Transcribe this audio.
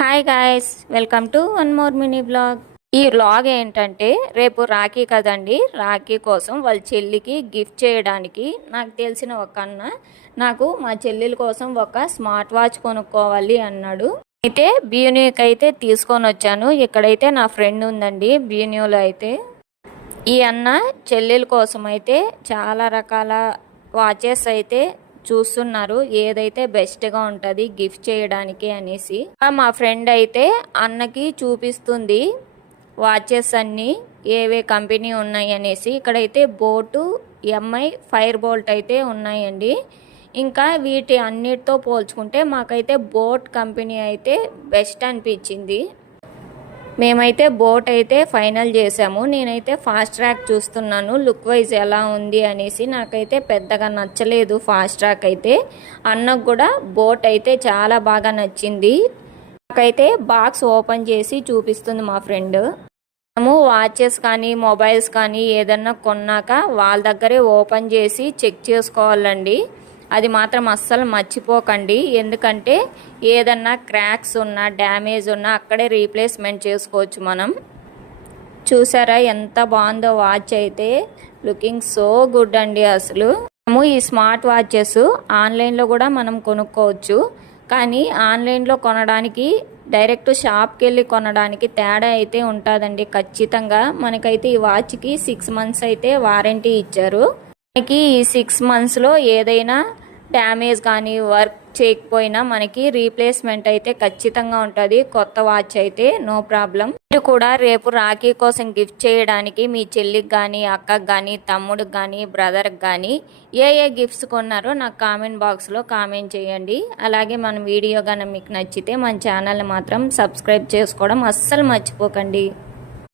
Hi guys, welcome to one more mini blog. ఈ vlog ఏంటంటే రేపు రాఖీ కదండి. రాఖీ కోసం వాళ్ళ చెల్లికి గిఫ్ట్ చేయడానికి నాకు తెలిసిన ఒక అన్న నాకు మా చెల్లెల కోసం ఒక స్మార్ట్ వాచ్ కొనుక్కోవాలి అన్నాడు. అయితే బ్యూన్యూకి అయితే తీసుకొని వచ్చాను. ఇక్కడైతే నా ఫ్రెండ్ ఉందండి బ్యూన్యూలో. అయితే ఈ అన్న చెల్లెల కోసం అయితే చాలా రకాల వాచెస్ అయితే చూస్తున్నారు, ఏదైతే బెస్ట్గా ఉంటుంది గిఫ్ట్ చేయడానికి అనేసి. మా ఫ్రెండ్ అయితే అన్నకి చూపిస్తుంది వాచెస్ అన్నీ ఏవే కంపెనీ ఉన్నాయి అనేసి. ఇక్కడైతే బోటు ఎంఐ ఫైర్ బోల్ట్ అయితే ఉన్నాయండి. ఇంకా వీటి అన్నిటితో పోల్చుకుంటే మాకైతే బోట్ కంపెనీ అయితే బెస్ట్ అనిపించింది. మేమైతే బోట్ అయితే ఫైనల్ చేసాము. నేనైతే ఫాస్ట్ ట్రాక్ చూస్తున్నాను లుక్ వైజ్ ఎలా ఉంది అనేసి. నాకైతే పెద్దగా నచ్చలేదు ఫాస్ట్ ట్రాక్ అయితే. అన్నకు కూడా బోట్ అయితే చాలా బాగా నచ్చింది. నాకైతే బాక్స్ ఓపెన్ చేసి చూపిస్తుంది మా ఫ్రెండ్. మనము వాచెస్ కానీ మొబైల్స్ కానీ ఏదన్నా కొన్నాక వాళ్ళ దగ్గరే ఓపెన్ చేసి చెక్ చేసుకోవాలండి. అది మాత్రం అస్సలు మర్చిపోకండి. ఎందుకంటే ఏదన్నా క్రాక్స్ ఉన్నా డ్యామేజ్ ఉన్నా అక్కడే రీప్లేస్మెంట్ చేసుకోవచ్చు మనం. చూసారా ఎంత బాగుందో వాచ్ అయితే. లుకింగ్ సో గుడ్ అండి. అసలు మనము ఈ స్మార్ట్ వాచెస్ ఆన్లైన్లో కూడా మనం కొనుక్కోవచ్చు. కానీ ఆన్లైన్లో కొనడానికి డైరెక్ట్ షాప్కి వెళ్ళి కొనడానికి తేడా అయితే ఉంటుందండి ఖచ్చితంగా. మనకైతే ఈ వాచ్కి 6 months అయితే వారంటీ ఇచ్చారు. మనకి ఈ 6 monthsలో ఏదైనా డ్యామేజ్ కానీ వర్క్ చేయకపోయినా మనకి రీప్లేస్మెంట్ అయితే ఖచ్చితంగా ఉంటుంది. కొత్త వాచ్ అయితే నో ప్రాబ్లం. మీరు కూడా రేపు రాఖీ కోసం గిఫ్ట్ చేయడానికి మీ చెల్లికి కానీ అక్కకి కానీ తమ్ముడికి కానీ బ్రదర్కి కానీ ఏ గిఫ్ట్స్ కొన్నారో నాకు కామెంట్ బాక్స్లో కామెంట్ చేయండి. అలాగే మన వీడియో కానీ మీకు నచ్చితే మన ఛానల్ని మాత్రం సబ్స్క్రైబ్ చేసుకోవడం అస్సలు మర్చిపోకండి.